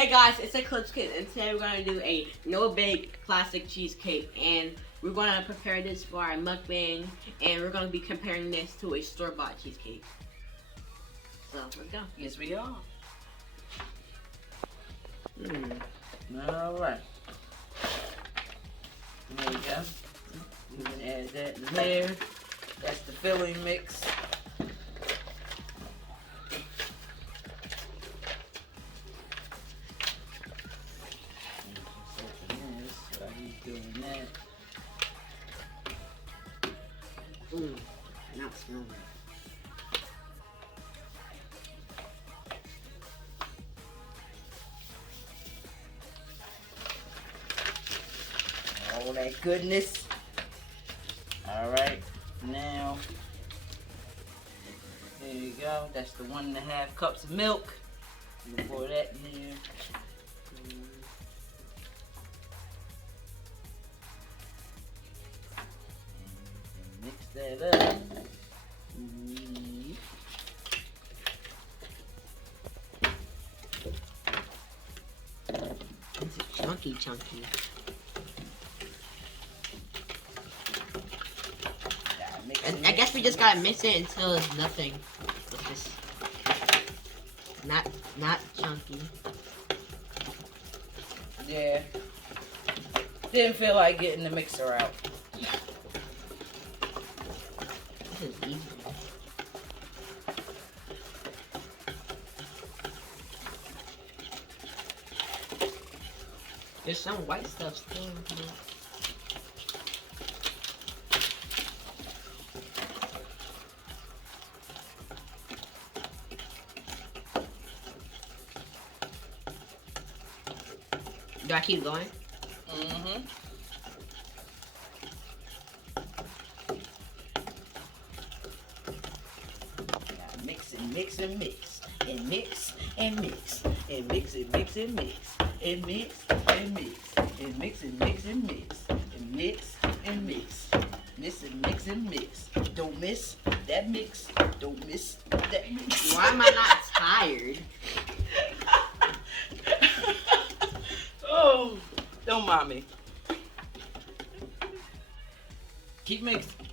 Hey guys, it's a Kidz, and today we're gonna do a no-bake classic cheesecake, and we're gonna prepare this for our mukbang, and we're gonna be comparing this to a store-bought cheesecake. So let's go. Yes, we are. All right. There you go. You can add that in there. That's the filling mix. While he's doing that. Now it smells good. All that goodness. All right, now there you go. That's the 1.5 cups of milk. I'm gonna pour that in there. And mix that up. It's chunky. And I guess we just gotta mix it until it's nothing. It's just not chunky. Yeah. Didn't feel like getting the mixer out. This is easy. There's some white stuff still. Do I keep going? Mm-hmm. Now mix and mix and mix. And mix and mix. And mix and mix and mix. And mix and mix. And mix and mix and mix. And mix and mix. Mix and mix and mix. Don't miss that mix. Don't miss that mix. Why am I not tired? Oh, don't mind me. Keep mixing.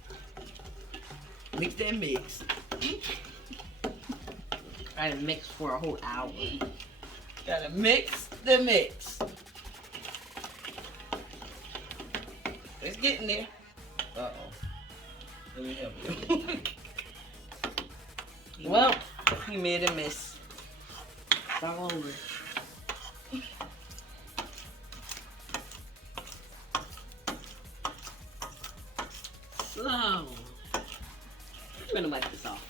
Mix that mix. I had to mix for a whole hour. Gotta mix the mix. It's getting there. Uh-oh. Let me help you. Well, he made a miss. It's all over. So, I'm gonna wipe this off.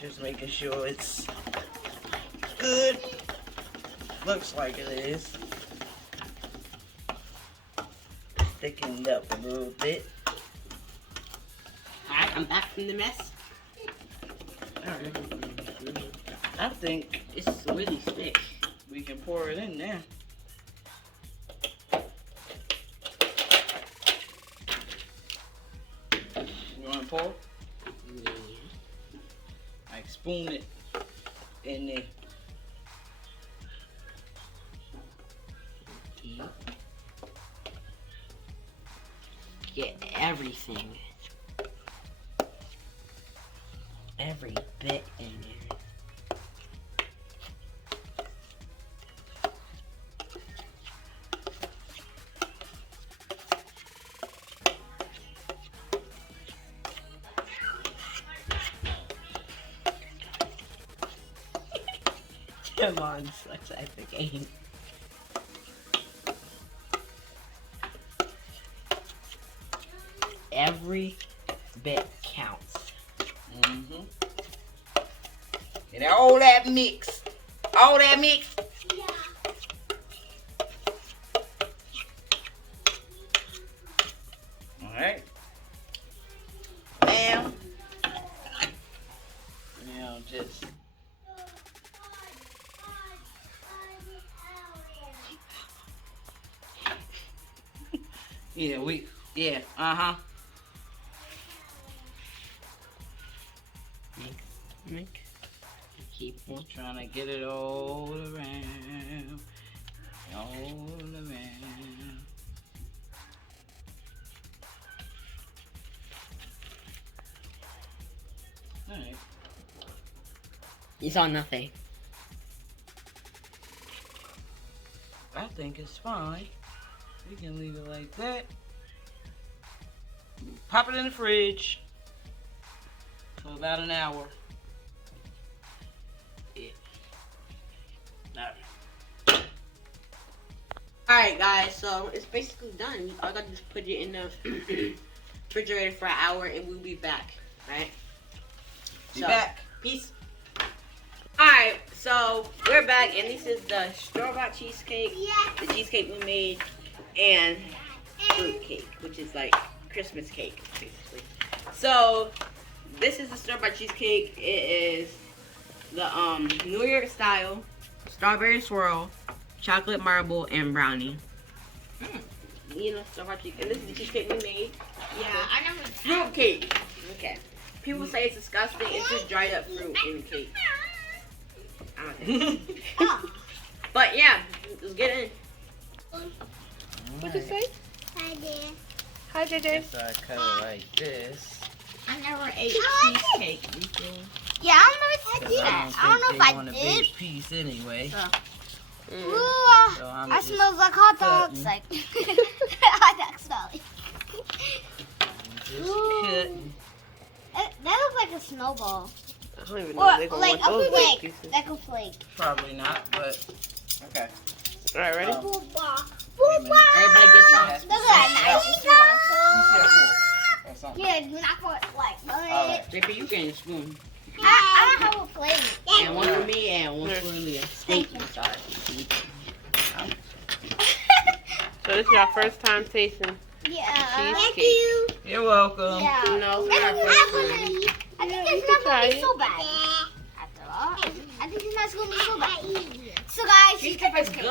Just making sure it's good. Looks like it is. Thickened up a little bit. Alright, I'm back from the mess. Alright. I think It's really thick. we can pour it in there. You want to pour? Yeah. Like spoon it in there. Get everything. Every bit in there. Come on, sucks at the game. Every bit counts. Mm-hmm. And all that mix. All that mix. Yeah. Alright. Yeah, uh-huh. Make. Keep on. Trying to get it all around. All around. Alright. You saw nothing. I think it's fine. We can leave it like that. Pop it in the fridge for about an hour. Yeah. Alright. Alright guys, so it's basically done. I gotta just put it in the refrigerator for an hour and we'll be back. Right? Be back. Peace. Alright, so we're back and this is the store-bought cheesecake, the cheesecake we made, and fruitcake, which is like Christmas cake, basically. So this is the store-bought cheesecake. It is the New York style, strawberry swirl, chocolate marble, and brownie. You know, store-bought cheesecake. And this is the cheesecake we made. Yeah, I never. Fruitcake. Okay. People say it's disgusting. It's just dried up fruit in the cake. I don't think. But yeah, let's get in. What'd you say? Hi there. Hi, JJ. Guess I cut it like this. I never ate cheesecake before. Yeah, I don't know if I did that. I don't know if I want a did. big piece anyway. Ooh, So I'm that just smells like hot dogs. cutting. Like hot dog smell. Just Ooh. cutting. That looks like a snowball. I don't even Or know if they're like going a those big flake. pieces. Like a flake. Probably not, but okay. All right, ready? Um, Everybody get y'all. Look at that nice. You see that fork or something? Yeah, not for like. All right. JP, you getting a spoon. I don't have a plate. And one for me and one for Leah. Thank you. Sorry. So this is your first time tasting. Yeah. Cheesecake. You're welcome. Yeah. No, I not think it's not try gonna be it. so bad. After all, I think it's not gonna be so bad. So guys, cheesecake is good.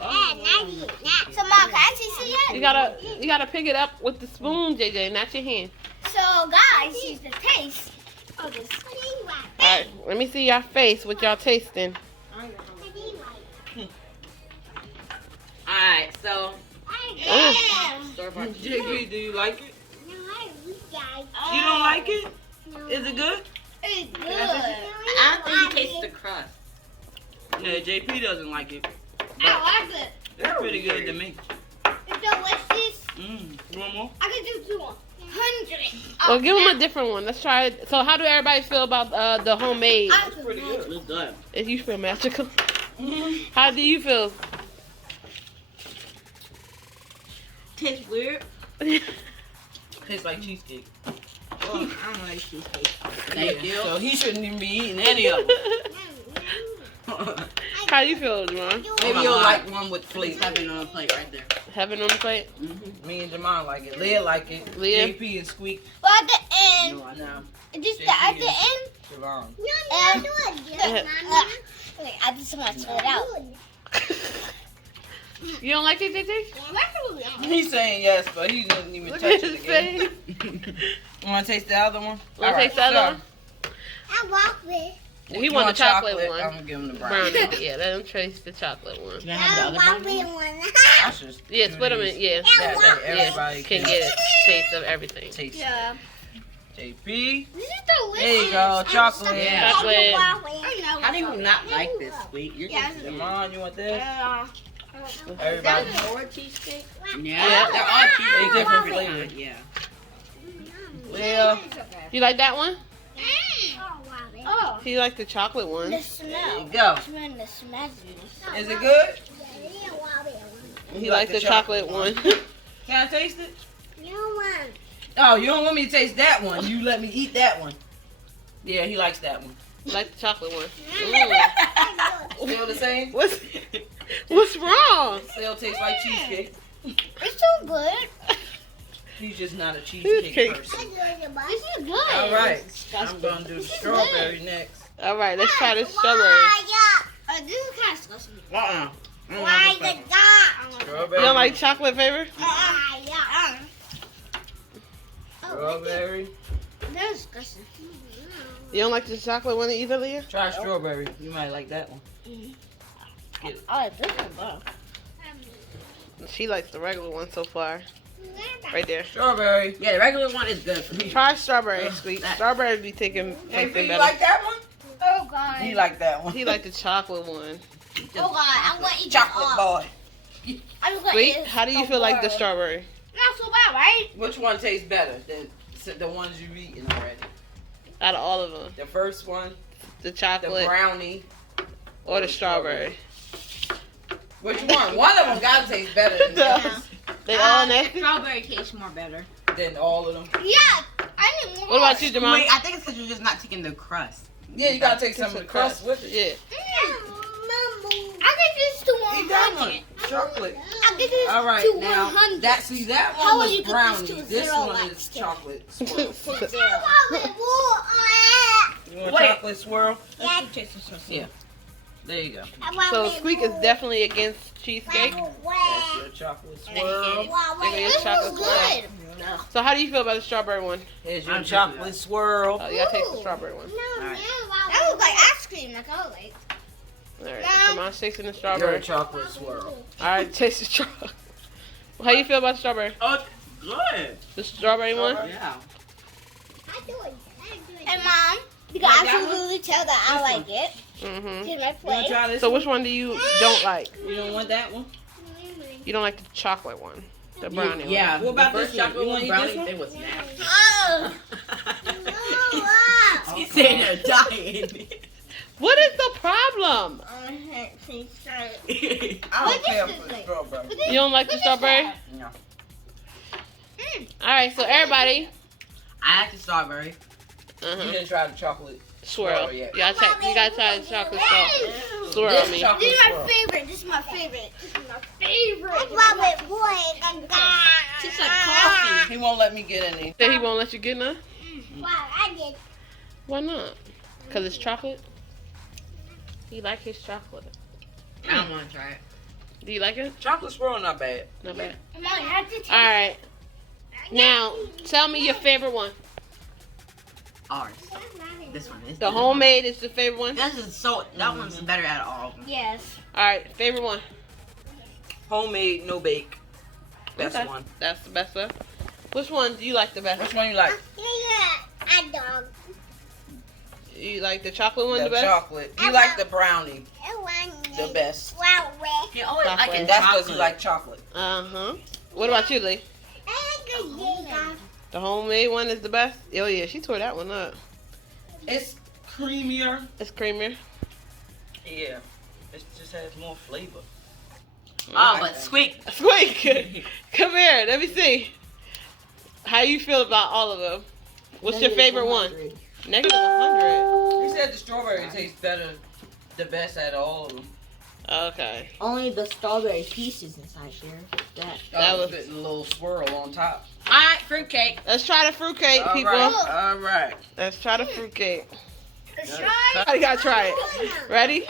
Oh, So mom, can I taste it yet? You gotta pick it up with the spoon, JJ, not your hand. So guys, here's the taste of this. All right, let me see your face with y'all tasting. Alright, so. Store-bought JP, do you like it? You You don't like it? Is it good? It's good. I don't think you taste the crust. Yeah, JP doesn't like it. I like it. It's pretty good to me. It's delicious. You want more? I can do 200. Well, give them a different one. Let's try it. So how do everybody feel about the homemade? It's pretty good. It's good. If you feel magical. How do you feel? Tastes weird. Tastes like cheesecake. Oh, I don't like cheesecake. Thank you. So he shouldn't even be eating any of them. How you feel, Jamon? Maybe you'll like one with Please flavor. have it on a plate right there. Have it on the plate? Me and Jamon like it. Leah like it. Leah? JP and Squeak. Well, at the end, No, I know. just at the end, Javon. okay, I just want to spit it out. You don't like it, JJ? He's saying yes, but he doesn't even Look touch at it his again. face. You want to taste the other one? Want to taste the other one? I want this. He want the chocolate one. I'm gonna give him the brownie. Brownie. Yeah, let him taste the chocolate one. Can I have the other one? I should Yeah, do split them these. in. Yeah. That way everybody Yeah, can get a taste of everything. taste it. Yeah. JP. This is delicious. There you go, chocolate. Yeah. Chocolate. How do you not like this, sweet? You're Yeah. just Jamon, you want this? Yeah. Everybody. more cheesecake? Yeah. Yeah, they're all cheesecake. Different flavors. Yeah. Leah. You like that one? Oh, He like the chocolate one. the There smell. you go. Smell the smell. Is it good? He like the chocolate one. Can I taste it? You want? Oh, you don't want me to taste that one. You let me eat that one. Yeah, he likes that one. Like the chocolate one. Still the same? What's wrong? Still tastes like cheesecake. It's so good. He's just not a cheesecake Cheesecake. person. This is good. All right. I'm going to do the strawberry next. All right, let's try this strawberry. This is kind of disgusting. Uh-uh. Why the dog? Strawberry. You don't like chocolate flavor? Yeah. Strawberry. That's disgusting. You don't like the chocolate one either, Leah? Try strawberry. You might like that one. Oh, this one though. She likes the regular one so far. Right there. Strawberry. Yeah, the regular one is good for me. Try strawberry, Ugh, sweet. that- Strawberry be tasting Hey, better. you like that one? Oh god. He like that one. He like the chocolate one. Oh god, I'm gonna eat Chocolate it all. boy. I'm just gonna Sweet, eat it how do you so feel like the hard. strawberry? Not so bad, right? Which one tastes better? The ones you eating already. Out of all of them, The first one, the the chocolate brownie, or the strawberry. Which one? One of them gotta taste better than the others. They all nasty. Strawberry tastes more better. Than all of them. Yeah. I need more. What about you, Jamal? Wait, I think it's because you're just not taking the crust. Yeah, you gotta take some of the crust with it. Yeah. I think this is to Eat that 100. one. Chocolate. I think this is All right, to now 100. that How one will was you get this brownie. to This zero one like is still? chocolate swirl. Zero. You want Wait. chocolate swirl? Yeah. Yeah. There you go. So Squeak is definitely against cheesecake. That's your chocolate swirl. This chocolate was good. So how do you feel about the strawberry one? Here's your I'm chocolate swirl. Oh, you gotta taste the strawberry one. That looks like ice cream, like I like. All right, Jamal's tasting the Your strawberry. chocolate swirl. All right, taste the strawberry. How you feel about the strawberry? Oh, good. The strawberry one? Yeah. And mom, you can Like that absolutely tell that I like it. Mm-hmm. Here's my You want plate. to try this So one? which one do you don't like? You don't want that one? You don't like the chocolate one, the brownie one. Yeah. What about the this first one? chocolate You wanna one? eat this Brownie, one? they was nasty. Oh. She's saying they're dying. What is the problem? I What don't care this for is the like? strawberry. You don't like the strawberry? No. All right, so everybody, I like the strawberry. You didn't try the chocolate swirl. swirl yet. You gotta try the chocolate swirl. This Me. chocolate This is my swirl. favorite. This is my favorite. This is my favorite. Tastes like coffee. He won't let me get any. Said he won't let you get none. Wow, I did. Why not? Cause it's chocolate. He like his chocolate. I don't want to try it. Do you like it? Chocolate swirl not bad. Not bad. Mom, you have to taste. All right. Now, tell me your favorite one. Ours. This one is. The homemade is the favorite one. This is so. That one's better out of all of them. Yes. All right, favorite one. Homemade, no bake. Best Okay. one. That's the best one. Which one do you like the best? Which one you like? A dog. You like the chocolate one The the best? chocolate. You like the brownie the best. You always like Chocolate. it That's because chocolate. you like chocolate. Uh huh. What about you, Lee? The homemade one is the best. Oh yeah, she tore that one up. It's creamier. It's creamier. Yeah. It just has more flavor. Oh, but Squeak. Squeak, come here. Let me see. How you feel about all of them? What's your favorite one? Negative 100. He said the strawberry tastes better, the best out of all of them. Okay. Only the strawberry pieces inside here. That That was was- a little swirl on top. Alright, fruitcake. Let's try the fruitcake, All people. right. All right. Let's try the fruitcake. Try. I gotta try it. Ready?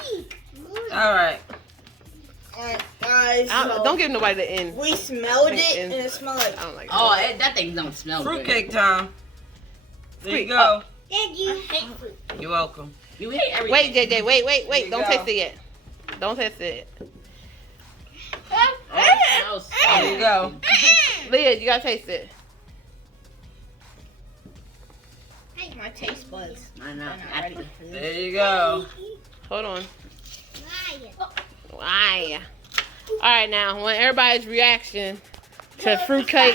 All right. Guys, Don't give nobody the end. we smelled it, and it smelled like I don't like Oh, that thing don't smell Fruitcake time. There you Sweet. go. Thank you. Hate fruit. You're welcome. good. You hate everything. Wait, JJ, wait. There you Don't go. taste it yet. Don't taste it. Oh, it smells There you go. Leah, you gotta taste it. my taste buds. I know. They're not ready for this. There you go. Hold on. Why? All right, now, I want everybody's reaction to fruitcake.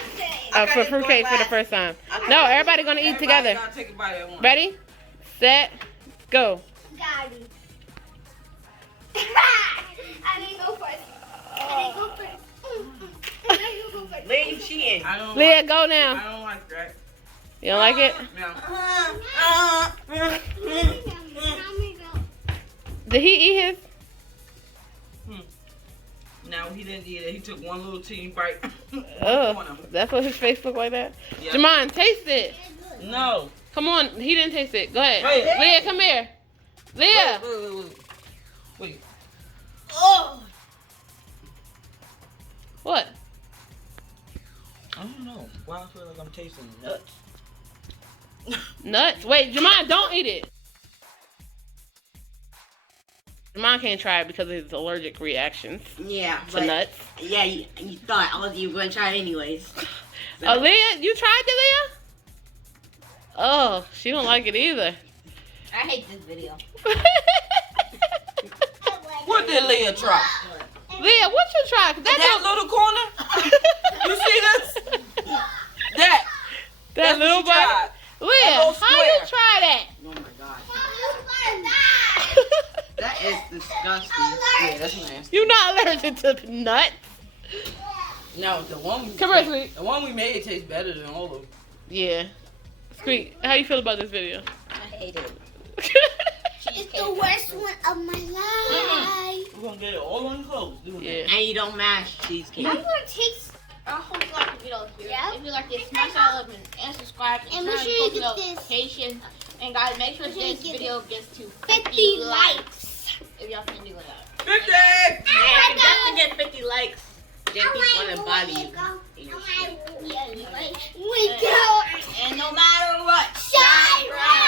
For fruitcake for the first time. No, everybody gonna eat together. Gotta take a bite at once. Ready, set, go. Got it. I didn't go first. I didn't go first. I didn't go first. Lady cheating. I don't Leah, like, go now. I don't like that. You don't like it? No. Did he eat his? No, he didn't eat it. He took one little teeny bite. Oh, that's what his face looked like that? Yeah. Jamon, taste it. No. Come on, he didn't taste it. Go ahead. Wait. Leah, come here. Leah. Wait. Oh, What? I don't know. Why I feel like I'm tasting nuts. Nuts? Wait, Jamon, don't eat it. Jamon can't try it because of his allergic reactions Yeah, to but nuts. yeah, you thought all of you were gonna try it anyways. Aaliyah, you tried it, Leah? Oh, she don't like it either. I hate this video. What did Leah try? Leah, what you try? 'Cause That little corner? You see this? That that little what she tried. bite? Leah, little how you square. try that? Oh my god, that is disgusting. Yeah, that's nasty. You not allergic to nuts? No, the one Come here, Sweet. the one we made tastes better than all of them. Yeah. Sweet, how you feel about this video? I hate it. It's the worst one of my life. We're gonna get it all on close. Yeah. And you don't mash cheesecake. I'm gonna taste. I hope you like the video here. Yep. If you like this, smash that up and subscribe and And turn make sure you on get post this. notifications. And guys, make sure Make sure you this get video gets to 50 likes. If y'all can do that. 50! Yeah, if you definitely get 50 likes, then people wanna bother you. Yeah, you like. We go. And no matter what, Shine bright.